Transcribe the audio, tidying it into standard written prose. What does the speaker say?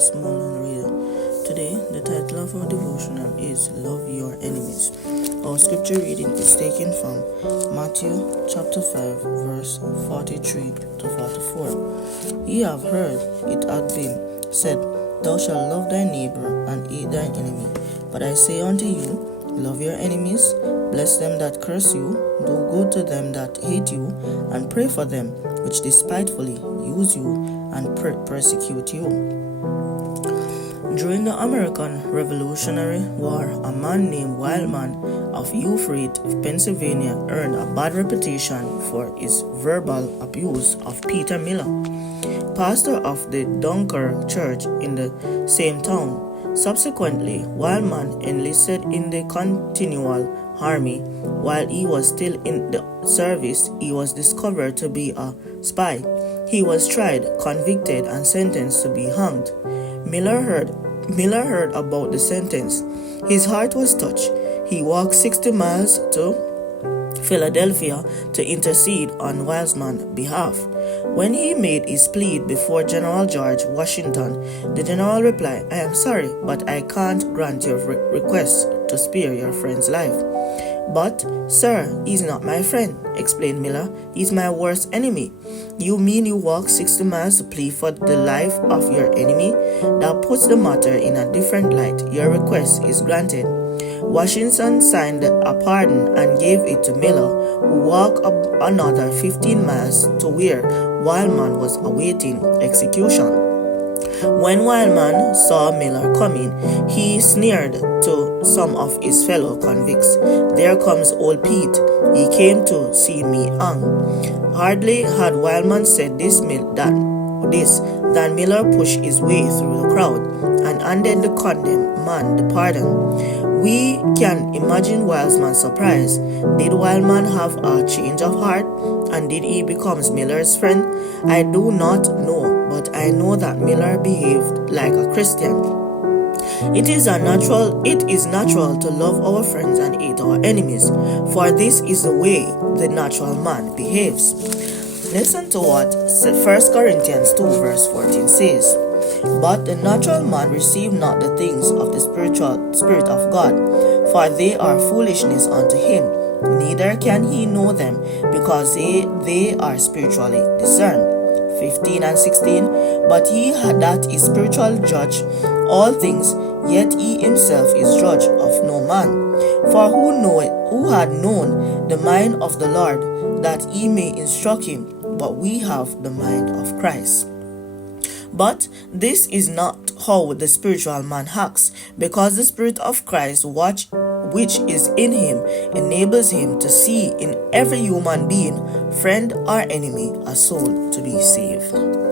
this morning reading. Today, the title of our devotional is Love Your Enemies. Our scripture reading is taken from Matthew chapter 5, verse 43 to 44. Ye have heard it hath been said, Thou shalt love thy neighbor and hate thine enemy. But I say unto you, love your enemies, bless them that curse you, do good to them that hate you, and pray for them which despitefully use you and persecute you. During the American Revolutionary War, a man named Wildman of Euphrates, Pennsylvania, earned a bad reputation for his verbal abuse of Peter Miller, pastor of the Dunkirk Church in the same town. Subsequently, Wildman enlisted in the Continental Army. While he was still in the service, he was discovered to be a spy. He was tried, convicted, and sentenced to be hanged. Miller heard about the sentence. His heart was touched. He walked 60 miles to Philadelphia to intercede on Wildman's behalf. When he made his plea before General George Washington, the general replied, I am sorry, but I can't grant your request to spare your friend's life. But, sir, he's not my friend, explained Miller. He's my worst enemy. You mean you walk 60 miles to plead for the life of your enemy? That puts the matter in a different light. Your request is granted. Washington signed a pardon and gave it to Miller, who walked another 15 miles to where Wildman was awaiting execution. When Wildman saw Miller coming, he sneered to some of his fellow convicts, There comes old Pete. He came to see me hung. Hardly had Wildman said this than Miller pushed his way through the crowd and handed the condemned man the pardon. We can imagine Wildman's surprise. Did Wildman have a change of heart? And did he become Miller's friend? I do not know, but I know that Miller behaved like a Christian. It is natural to love our friends and hate our enemies, for this is the way the natural man behaves. Listen to what 1 Corinthians 2 verse 14 says. But the natural man receives not the things of the Spirit of God, for they are foolishness unto him, neither can he know them, because they are spiritually discerned. 15 and 16. But he that is spiritual judge all things, yet he himself is judge of no man. For who had known the mind of the Lord, that he may instruct him? But we have the mind of Christ. But this is not how the spiritual man acts, because the Spirit of Christ, which is in him, enables him to see in every human being, friend or enemy, a soul to be saved.